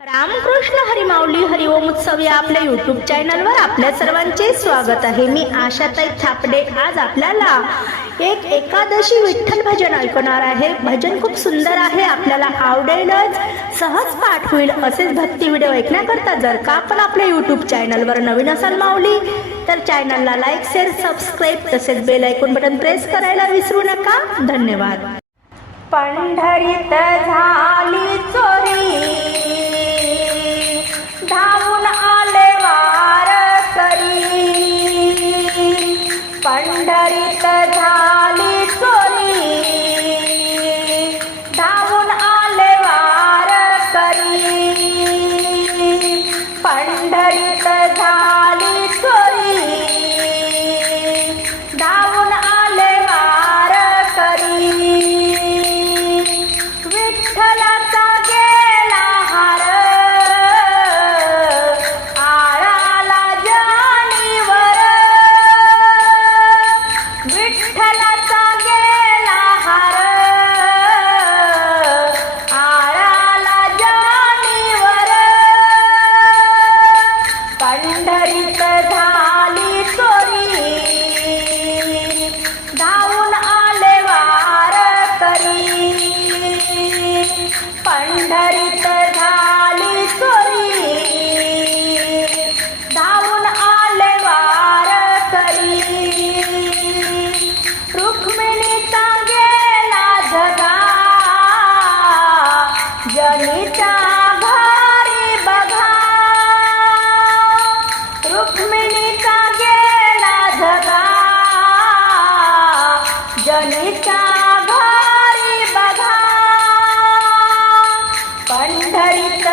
रामकृष्ण हरिमाऊली हरिओम उत्सव या आपल्या युट्यूब चॅनलवर आपल्या सर्वांचे स्वागत आहे. मी आशाताई थापडे. आज आपल्याला एक एकादशी विठ्ठल भजन ऐकणार आहे. भजन खूप सुंदर आहे. आपल्याला आवडेलच. सहज पाठ होईल असेच भक्ती व्हिडिओ ऐकण्याकरता जर का आपण आपल्या युट्यूब चॅनलवर नवीन असाल माऊली तर चॅनलला लाईक शेअर सबस्क्राईब तसेच बेल ऐकून बटन प्रेस करायला विसरू नका. धन्यवाद. पंढरीत झाली चोरी. पंढरीत झाली चोरी. धावून आले वार करी. पंढरीत झाली जाऊन आले वार करी पंढरीत झाली चोरी. धावून आले वार करी रुक्मिणीचा गेला जगा. जनीचा घरी बघा. रुक्मिणी जनीचा भारी बघा. पंढरीत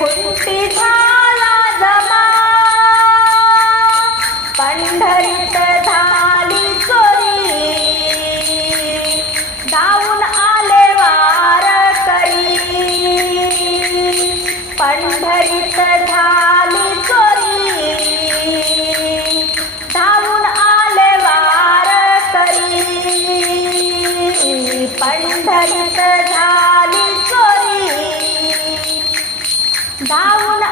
वैकुंठी झाला जमा. पंढरीत झाली चोरी. धावून आले वार करी पंढरीत झाली चोरी. धावून आले वार करी पंढरीत झाली चोरी धावून